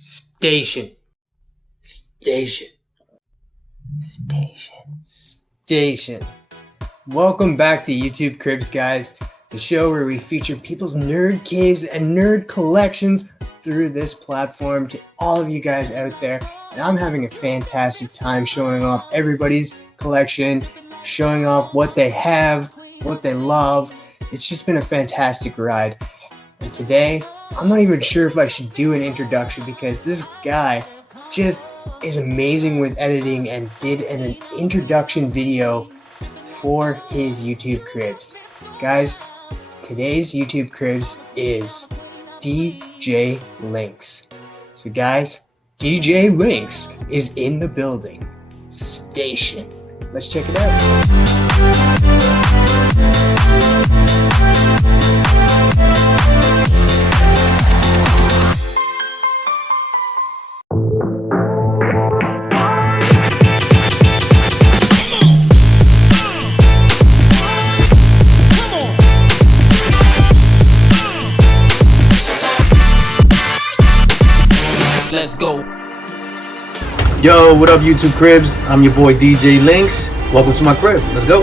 Station. Welcome back to YouTube Cribs, guys, the show where we feature people's nerd caves and nerd collections through this platform to all of you guys out there. And I'm having a fantastic time showing off everybody's collection, showing off what they have, what they love. It's just been a fantastic ride. And today, I'm not even sure if I should do an introduction because this guy just is amazing with editing and did an introduction video for his YouTube Cribs. Guys, today's YouTube Cribs is DJ LiNX. So guys, DJ LiNX is in the building. Station. Let's check it out. Let's go. Yo, what up, YouTube Cribs? I'm your boy DJ LiNX. Welcome to my crib. Let's go.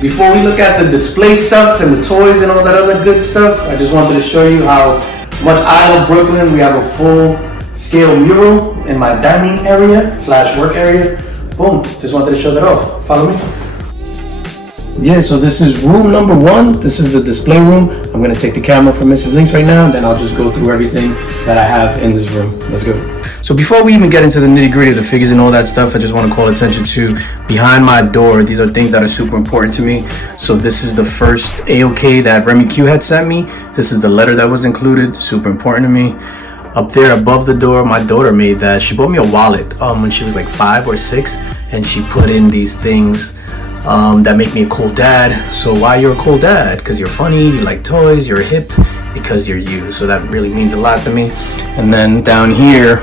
Before we look at the display stuff and the toys and all that other good stuff, I just wanted to show you how much I love Brooklyn. We have a full scale mural in my dining area / work area. Boom, just wanted to show that off. Follow me. Yeah, so this is room number 1. This is the display room. I'm gonna take the camera from Mrs. LiNX right now, and then I'll just go through everything that I have in this room. Let's go. So before we even get into the nitty gritty of the figures and all that stuff, I just want to call attention to behind my door. These are things that are super important to me. So this is the first AOK that Remy Q had sent me. This is the letter that was included, super important to me. Up there above the door, my daughter made that. She bought me a wallet when she was like 5 or 6, and she put in these things that make me a cool dad. So why you're a cool dad? Because you're funny, you like toys, you're hip, because you're you. So that really means a lot to me. And then down here,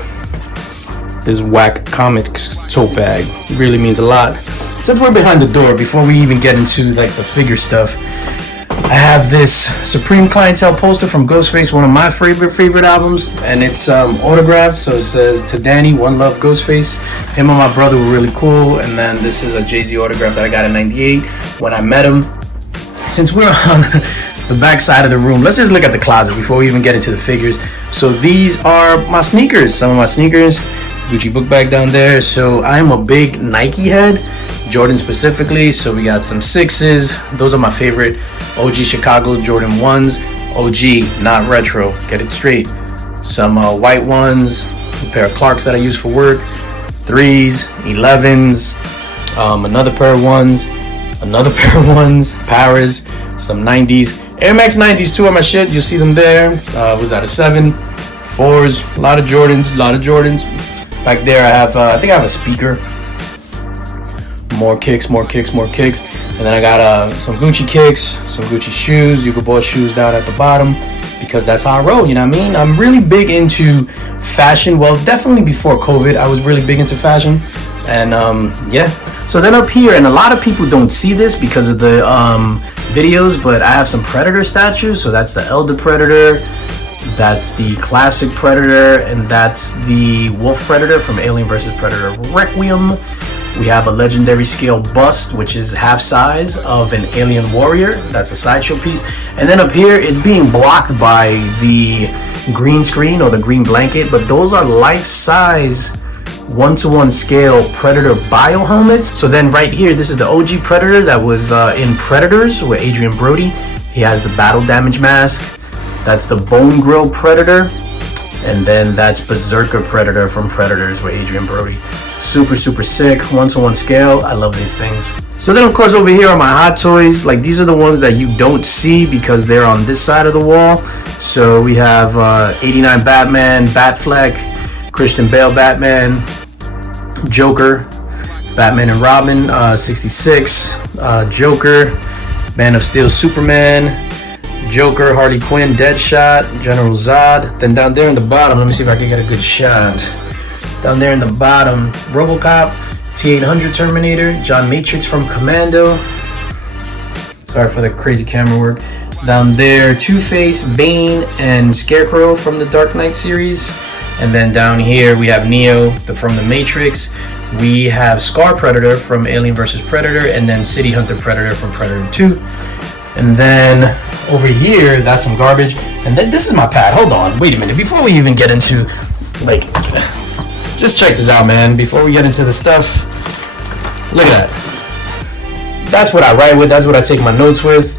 this whack comics tote bag really means a lot. Since we're behind the door, before we even get into like the figure stuff, I have this Supreme Clientele poster from Ghostface, one of my favorite albums, and it's autographed. So it says, "To Danny, one love, Ghostface." Him and my brother were really cool. And then this is a Jay-Z autograph that I got in '98 when I met him. Since we're on the back side of the room, let's just look at the closet before we even get into the figures. So these are my sneakers, some of my sneakers. Gucci book bag down there. So I'm a big Nike head, Jordan specifically. So we got some 6s. Those are my favorite. OG Chicago Jordan 1s. OG, not retro. Get it straight. Some white ones. A pair of Clarks that I use for work. 3s, 11s. Another pair of ones. Another pair of ones. Paris. Some 90s. Air Max 90s too on my shit. You'll see them there. Was that a 7? 4s. A lot of Jordans. Back there I have, I think I have a speaker. More kicks. And then I got some Gucci kicks, some Gucci shoes, Hugo Boss shoes down at the bottom, because that's how I roll, you know what I mean? I'm really big into fashion. Well, definitely before COVID, I was really big into fashion. And yeah. So then up here, and a lot of people don't see this because of the videos, but I have some Predator statues. So that's the Elder Predator. That's the classic Predator, and that's the Wolf Predator from Alien vs. Predator Requiem. We have a legendary scale bust, which is half size of an alien warrior. That's a sideshow piece. And then up here, it's being blocked by the green screen or the green blanket, but those are life-size 1-to-1 scale Predator bio helmets. So then right here, this is the OG Predator that was in Predators with Adrian Brody. He has the battle damage mask. That's the Bone Grill Predator. And then that's Berserker Predator from Predators with Adrian Brody. Super sick, 1-to-1 scale. I love these things. So then of course over here are my hot toys. Like these are the ones that you don't see because they're on this side of the wall. So we have 89 Batman, Batfleck, Christian Bale Batman, Joker, Batman and Robin, 66, Joker, Man of Steel Superman, Joker, Harley Quinn, Deadshot, General Zod. Then down there in the bottom, let me see if I can get a good shot. Down there in the bottom, RoboCop, T-800 Terminator, John Matrix from Commando. Sorry for the crazy camera work. Down there, Two-Face, Bane, and Scarecrow from the Dark Knight series. And then down here we have Neo from the Matrix. We have Scar Predator from Alien vs. Predator, and then City Hunter Predator from Predator 2. And then over here, that's some garbage. And then this is my pad. Hold on, wait a minute. Before we even get into, like, just check this out, man. Before we get into the stuff, look at that. That's what I write with. That's what I take my notes with.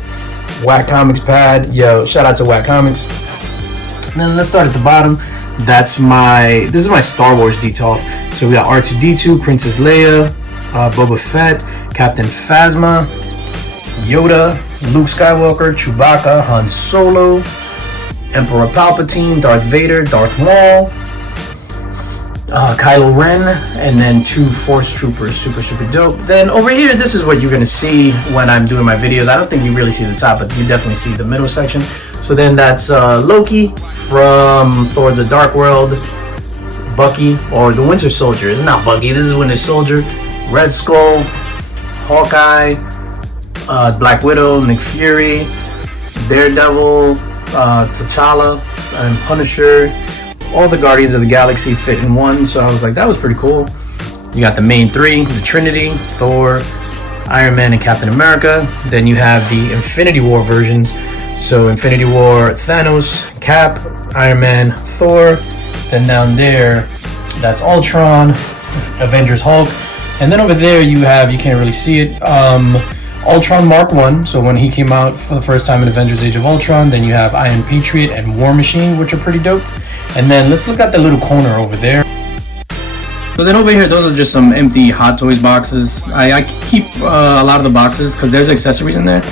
Whack Comics pad. Yo, shout out to Whack Comics. And then let's start at the bottom. This is my Star Wars detail. So we got R2-D2, Princess Leia, Boba Fett, Captain Phasma, Yoda, Luke Skywalker, Chewbacca, Han Solo, Emperor Palpatine, Darth Vader, Darth Maul, Kylo Ren, and then 2 Force Troopers. Super dope. Then over here, this is what you're gonna see when I'm doing my videos. I don't think you really see the top, but you definitely see the middle section. So then that's Loki from Thor: The Dark World, Bucky, or the Winter Soldier. It's not Bucky, this is Winter Soldier, Red Skull, Hawkeye, Black Widow, Nick Fury, Daredevil, T'Challa, and Punisher. All the Guardians of the Galaxy fit in one, so I was like, that was pretty cool. You got the main three, the Trinity, Thor, Iron Man, and Captain America. Then you have the Infinity War versions. So Infinity War, Thanos, Cap, Iron Man, Thor. Then down there, that's Ultron, Avengers Hulk. And then over there you can't really see it, Ultron Mark 1. So when he came out for the first time in Avengers Age of Ultron. Then you have Iron Patriot and War Machine, which are pretty dope. And then let's look at the little corner over there. So then over here, those are just some empty Hot Toys boxes. I keep a lot of the boxes because there's accessories in there.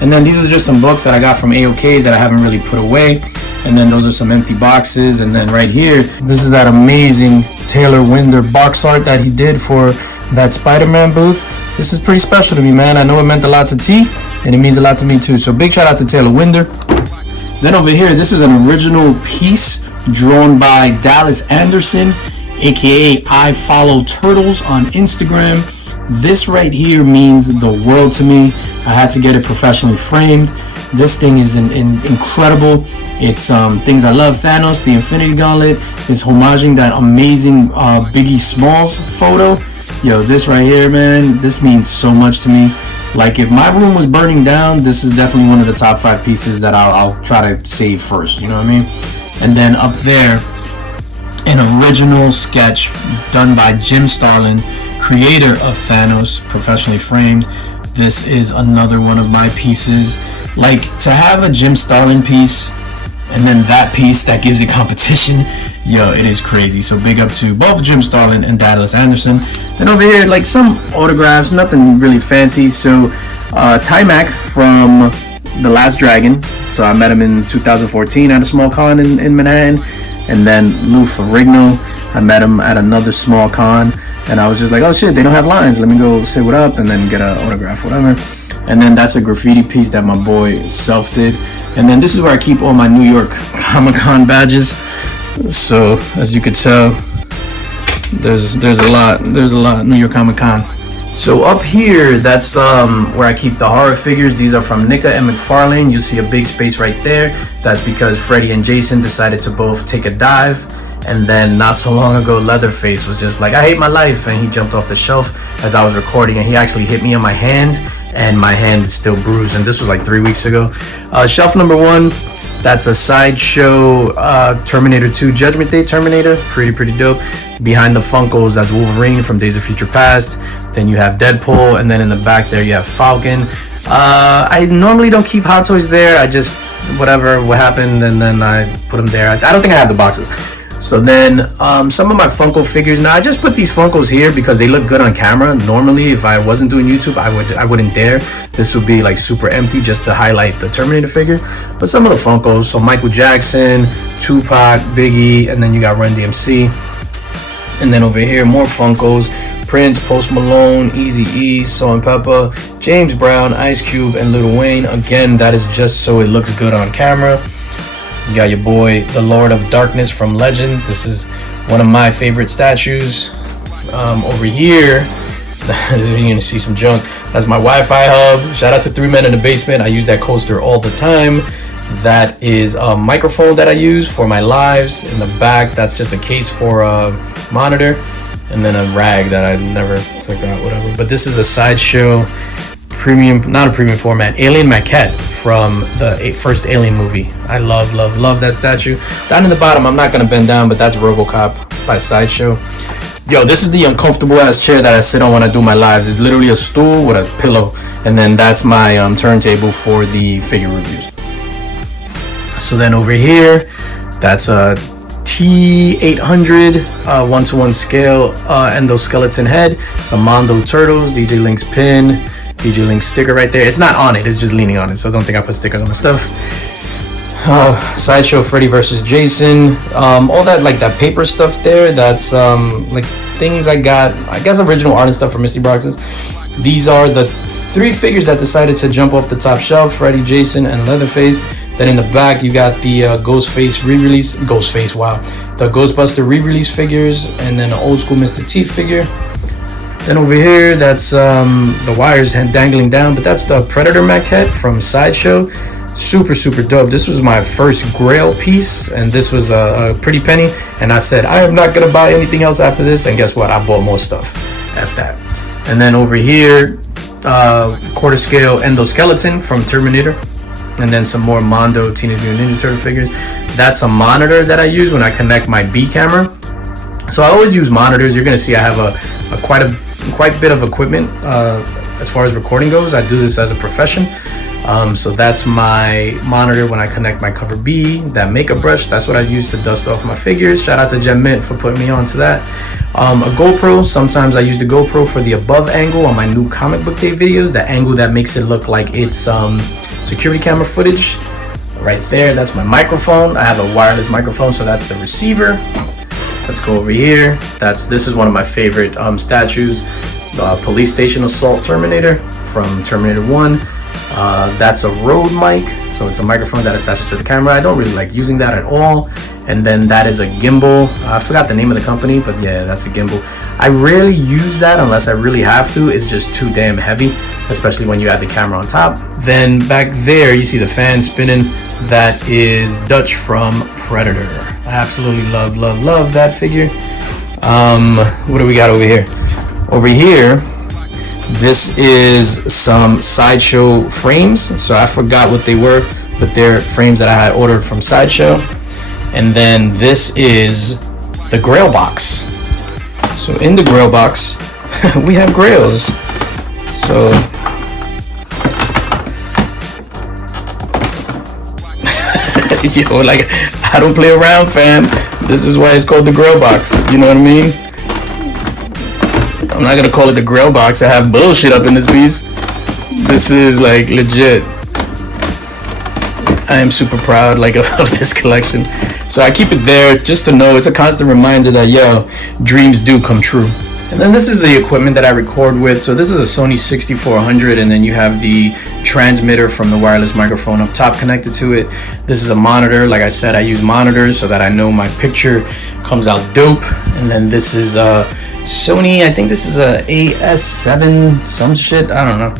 And then these are just some books that I got from AOKs that I haven't really put away. And then those are some empty boxes. And then right here, this is that amazing Taylor Winder box art that he did for that Spider-Man booth. This is pretty special to me, man. I know it meant a lot to T, and it means a lot to me too. So big shout out to Taylor Winder. Then over here, this is an original piece drawn by Dallas Anderson, aka I Follow Turtles on Instagram. This right here means the world to me. I had to get it professionally framed. This thing is incredible. It's things I love. Thanos, the Infinity Gauntlet, is homaging that amazing Biggie Smalls photo. Yo, this right here, man, this means so much to me. Like, if my room was burning down, this is definitely one of the top 5 pieces that I'll try to save first, you know what I mean? And then up there, an original sketch done by Jim Starlin, creator of Thanos, professionally framed. This is another one of my pieces. Like, to have a Jim Starlin piece and then that piece that gives you competition, yo, it is crazy. So big up to both Jim Starlin and Dallas Anderson. Then over here, like, some autographs, nothing really fancy. So Timac from The Last Dragon. So I met him in 2014 at a small con in Manhattan. And then Lou Ferrigno, I met him at another small con. And I was just like, oh shit, they don't have lines. Let me go say what up and then get an autograph, whatever. And then that's a graffiti piece that my boy Self did. And then this is where I keep all my New York Comic-Con badges. So as you could tell, there's a lot New York Comic-Con. So up here, that's where I keep the horror figures. These are from Nika and McFarlane. You see a big space right there. That's because Freddy and Jason decided to both take a dive. And then not so long ago, Leatherface was just like, I hate my life. And he jumped off the shelf as I was recording. And he actually hit me on my hand. And my hand is still bruised. And this was like 3 weeks ago. Shelf number 1, that's a Sideshow Terminator 2 Judgment Day Terminator. Pretty dope. Behind the Funkos, that's Wolverine from Days of Future Past. Then you have Deadpool. And then in the back there, you have Falcon. I normally don't keep Hot Toys there. I just, what happened, and then I put them there. I don't think I have the boxes. So then some of my Funko figures. Now I just put these Funkos here because they look good on camera. Normally, if I wasn't doing YouTube, I wouldn't dare. This would be like super empty just to highlight the Terminator figure. But some of the Funkos, so Michael Jackson, Tupac, Biggie, and then you got Run DMC. And then over here, more Funkos. Prince, Post Malone, Eazy-E, Salt-N-Pepa, James Brown, Ice Cube, and Lil Wayne. Again, that is just so it looks good on camera. You got your boy, the Lord of Darkness from Legend. This is one of my favorite statues. Over here, You're gonna see some junk. That's my Wi-Fi hub. Shout out to 3 Men in the Basement. I use that coaster all the time. That is a microphone that I use for my lives. In the back, that's just a case for a monitor, and then a rag that I never took out, whatever. But this is a Sideshow premium, not a premium format, alien maquette from the first Alien movie. I love that statue. Down in the bottom, I'm not gonna bend down, but that's RoboCop by Sideshow. Yo, this is the uncomfortable ass chair that I sit on when I do my lives. It's literally a stool with a pillow, and then that's my turntable for the figure reviews. So then over here, that's a T800 1:1 scale endoskeleton head, some Mondo Turtles, DJ LiNX pin, DJ LiNX sticker right there. It's not on it, it's just leaning on it, so don't think I put stickers on the stuff. Sideshow Freddy versus Jason, all that, like that paper stuff there, that's like things I got, I guess original art and stuff from Misty Boxes. These are the 3 figures that decided to jump off the top shelf, Freddy, Jason, and Leatherface. Then in the back, you got the Ghostface re-release, the Ghostbuster re-release figures, and then an old school Mr. T figure. Then over here, that's the wires dangling down, but that's the Predator maquette from Sideshow. Super dope. This was my first Grail piece, and this was a pretty penny. And I said, I am not gonna buy anything else after this. And guess what? I bought more stuff after that. And then over here, quarter scale endoskeleton from Terminator. And then some more Mondo Teenage Mutant Ninja Turtle figures. That's a monitor that I use when I connect my B camera. So I always use monitors. You're gonna see I have a quite bit of equipment as far as recording goes. I do this as a profession. So that's my monitor when I connect my cover B. That makeup brush, that's what I use to dust off my figures. Shout out to Gem Mint for putting me onto that. A GoPro, sometimes I use the GoPro for the above angle on my new comic book day videos. The angle that makes it look like it's security camera footage. Right there, that's my microphone. I have a wireless microphone, so that's the receiver. Let's go over here. This is one of my favorite statues, the Police Station Assault Terminator from Terminator 1. That's a Rode mic, so it's a microphone that attaches to the camera. I don't really like using that at all. And then that is a gimbal. I forgot the name of the company, but yeah, that's a gimbal. I rarely use that unless I really have to. It's just too damn heavy, especially when you add the camera on top. Then back there, you see the fan spinning. That is Dutch from Predator. I absolutely love that figure. What do we got over here? Over here, this is some Sideshow frames. So I forgot what they were, but they're frames that I had ordered from Sideshow. And then this is the Grail box. So in the Grail box, we have Grails. So yo, like, I don't play around, fam. This is why it's called the Grail box. You know what I mean? I'm not gonna call it the Grail box. I have bullshit up in this piece. This is like legit. I am super proud like of this collection. So I keep it there. It's just to know, it's a constant reminder that yo, dreams do come true. And then this is the equipment that I record with. So this is a Sony 6400, and then you have the transmitter from the wireless microphone up top connected to it. This is a monitor. Like I said, I use monitors so that I know my picture comes out dope. And then this is Sony, I think this is a AS7 some shit, I don't know.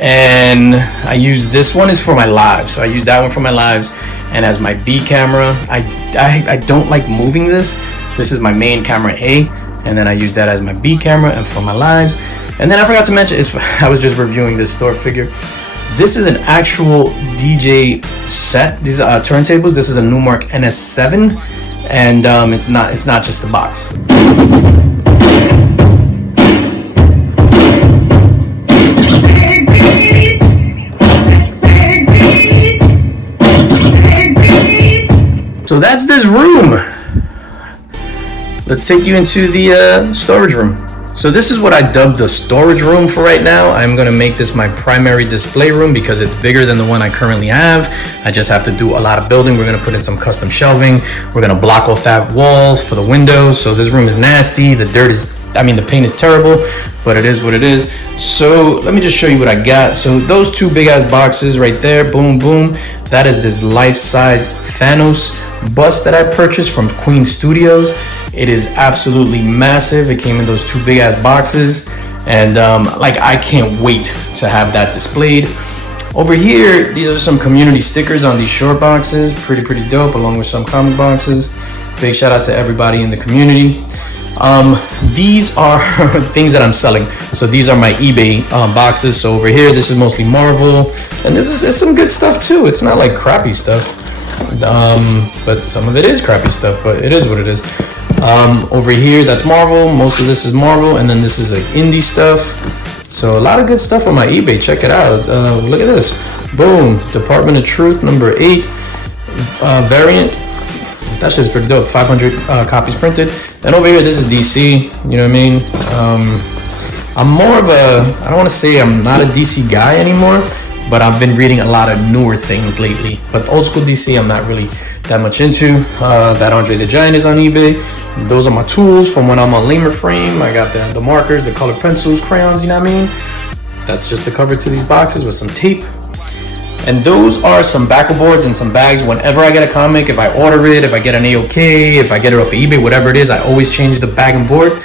And I use, this one is for my lives, so I use that one for my lives. And as my B camera, I don't like moving this. This is my main camera A, and then I use that as my B camera and for my lives. And then I forgot to mention, I was just reviewing this store figure. This is an actual DJ set. These are turntables. This is a Numark NS7, and it's not just a box. So that's this room. Let's take you into the storage room. So this is what I dubbed the storage room for right now. I'm gonna make this my primary display room because it's bigger than the one I currently have. I just have to do a lot of building. We're gonna put in some custom shelving. We're gonna block off that wall for the windows. So this room is nasty. The paint is terrible, but it is what it is. So let me just show you what I got. So those two big ass boxes right there, boom, boom. That is this life-size Thanos bust that I purchased from Queen Studios. It is absolutely massive. It came in those two big ass boxes. And like, I can't wait to have that displayed. Over here, these are some community stickers on these short boxes. Pretty dope, along with some comic boxes. Big shout out to everybody in the community. These are things that I'm selling. So these are my eBay boxes. So over here, this is mostly Marvel, and this is some good stuff too. It's not like crappy stuff, but some of it is crappy stuff, but it is what it is. Over here, that's Marvel. Most of this is Marvel, and then this is like indie stuff. So a lot of good stuff on my eBay. Check it out. Look at this. Boom. Department of Truth number 8 variant. That shit's pretty dope. 500 copies printed. And over here, this is DC. You know what I mean? I'm more of a, I don't want to say I'm not a DC guy anymore, but I've been reading a lot of newer things lately. But old school DC, I'm not really that much into. That Andre the Giant is on eBay. Those are my tools from when I'm on Lemur frame. I got the markers, the colored pencils, crayons, you know what I mean? That's just the cover to these boxes with some tape. And those are some Backlogbros and some bags. Whenever I get a comic, if I order it, if I get an AOK, if I get it off of eBay, whatever it is, I always change the bag and board,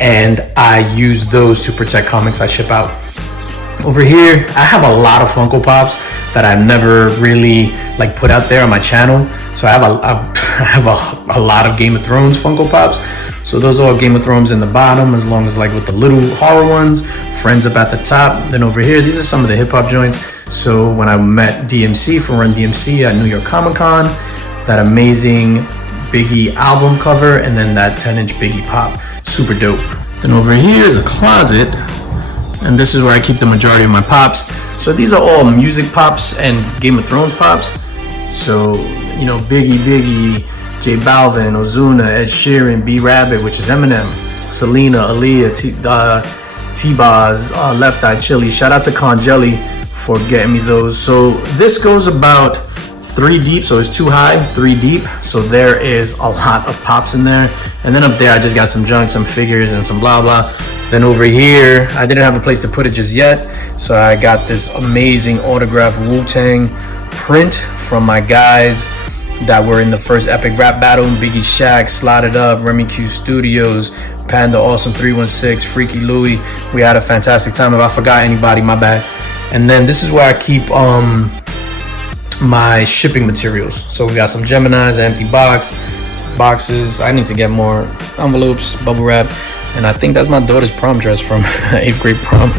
and I use those to protect comics I ship out. Over here, I have a lot of Funko Pops that I've never really like put out there on my channel. So I have a lot of Game of Thrones Funko Pops. So those are all Game of Thrones in the bottom, as long as like with the little horror ones, Friends up at the top. Then over here, these are some of the hip hop joints. So when I met DMC for Run DMC at New York Comic Con, that amazing Biggie album cover, and then that 10-inch Biggie pop, super dope. Then over here is a closet, and this is where I keep the majority of my pops. So these are all music pops and Game of Thrones pops. So, you know, Biggie, J Balvin, Ozuna, Ed Sheeran, B Rabbit, which is Eminem, Selena, Aaliyah, T-Boz, Left Eye Chili. Shout out to Congelli for getting me those. So this goes about 3 deep, so it's 2 high, 3 deep. So there is a lot of pops in there. And then up there, I just got some junk, some figures, and some blah blah. Then over here, I didn't have a place to put it just yet, so I got this amazing autographed Wu-Tang print from my guys that were in the first epic rap battle. Biggie Shaq, Slotted Up, Remy Q Studios, Panda Awesome 316, Freaky Louie. We had a fantastic time. If I forgot anybody, my bad. And then this is where I keep my shipping materials. So we got some Geminis, an empty boxes. I need to get more envelopes, bubble wrap, and I think that's my daughter's prom dress from 8th grade prom.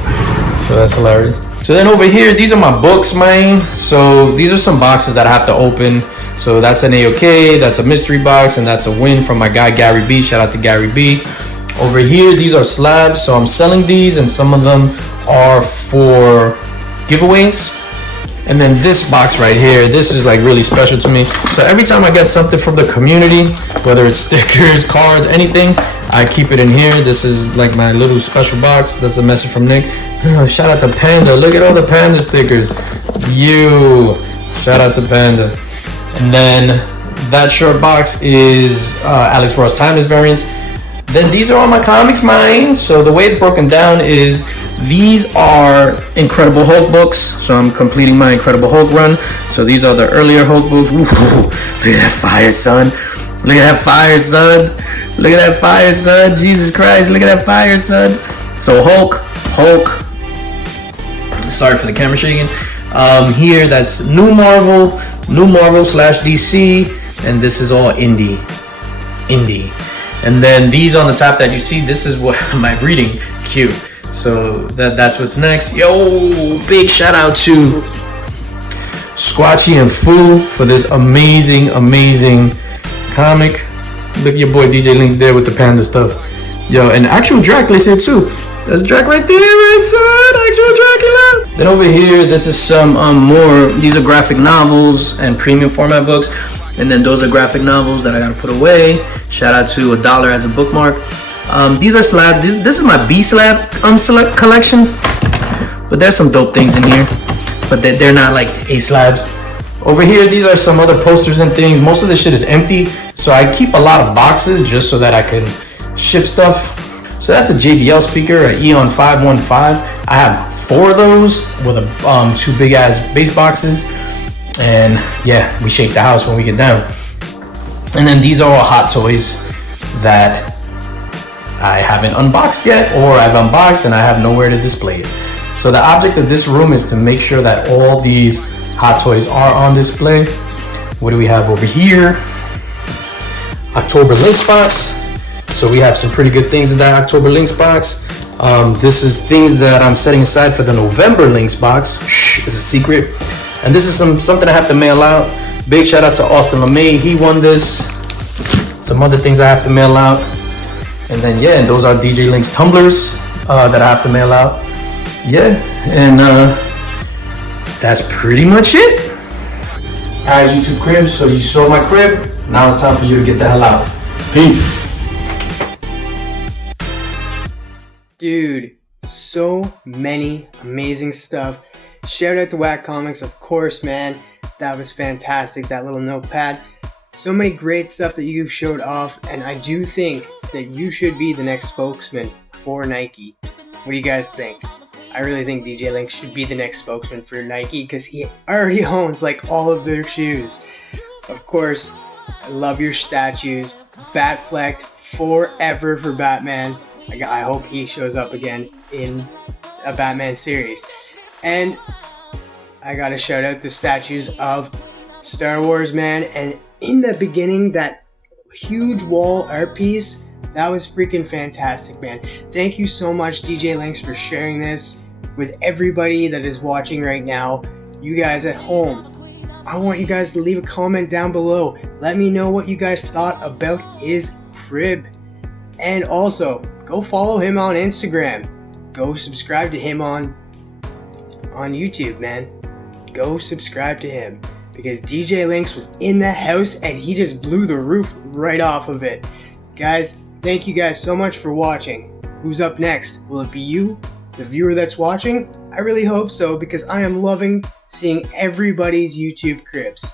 So that's hilarious. So then over here, these are my books, man. So these are some boxes that I have to open. So that's an AOK, that's a mystery box, and that's a win from my guy Gary B. Shout out to Gary B. Over here, these are slabs. So I'm selling these, and some of them are for giveaways. And then this box right here, this is like really special to me. So every time I get something from the community, whether it's stickers, cards, anything, I keep it in here. This is like my little special box. That's a message from Nick. Shout out to Panda. Look at all the Panda stickers. Shout out to Panda. And then that short box is Alex Ross Timeless variants. Then these are all my comics, mine. So the way it's broken down is these are Incredible Hulk books. So I'm completing my Incredible Hulk run. So these are the earlier Hulk books. Ooh, look at that fire, son. Look at that fire, son. Look at that fire, son. Jesus Christ, look at that fire, son. So Hulk. Sorry for the camera shaking. Here, that's New Marvel / DC, and this is all indie. And then these on the top that you see, this is what my reading queue. So that's what's next. Yo, big shout out to Squatchy and Foo for this amazing comic. Look at your boy DJ LiNX there with the panda stuff. Yo, and actual Dracula's here too. That's Drac right there, right side, actual Dracula. Then over here, this is some more, these are graphic novels and premium format books. And then those are graphic novels that I gotta put away. Shout out to $1 as a bookmark. These are slabs. This is my B slab select collection. But there's some dope things in here. But they're not like A slabs. Over here, these are some other posters and things. Most of this shit is empty. So I keep a lot of boxes just so that I can ship stuff. So that's a JBL speaker, an Eon 515. I have 4 of those with a 2 big ass bass boxes. And yeah, we shake the house when we get down. And then these are all hot toys that I haven't unboxed yet, or I've unboxed and I have nowhere to display it. So the object of this room is to make sure that all these hot toys are on display. What do we have over here? October LiNX box. So we have some pretty good things in that October LiNX box. This is things that I'm setting aside for the November LiNX box. Shh, it's a secret. And this is something I have to mail out. Big shout out to Austin LeMay, he won this. Some other things I have to mail out. And then yeah, those are DJ LiNX tumblers that I have to mail out. Yeah, and that's pretty much it. Alright, YouTube cribs, so you saw my crib. Now it's time for you to get the hell out. Peace. Dude, so many amazing stuff. Shout out to Whack Comics, of course, man. That was fantastic, that little notepad. So many great stuff that you showed off, and I do think that you should be the next spokesman for Nike. What do you guys think? I really think DJ LiNX should be the next spokesman for Nike because he already owns like all of their shoes. Of course, I love your statues. Batflecked forever for Batman. I hope he shows up again in a Batman series. And I gotta shout out the statues of Star Wars, man. And in the beginning, that huge wall art piece, that was freaking fantastic, man. Thank you so much, DJ LiNX, for sharing this with everybody that is watching right now. You guys at home, I want you guys to leave a comment down below. Let me know what you guys thought about his crib. And also, go follow him on Instagram. Go subscribe to him on YouTube, man. Go subscribe to him. Because DJ LiNX was in the house and he just blew the roof right off of it. Guys, thank you guys so much for watching. Who's up next? Will it be you, the viewer that's watching? I really hope so because I am loving seeing everybody's YouTube cribs.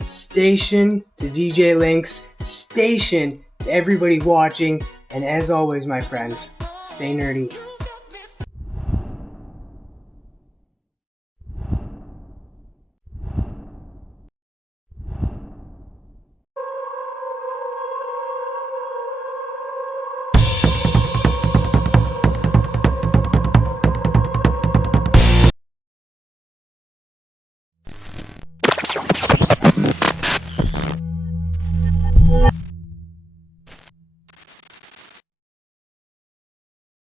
Station to DJ LiNX, station to everybody watching, and as always, my friends, stay nerdy.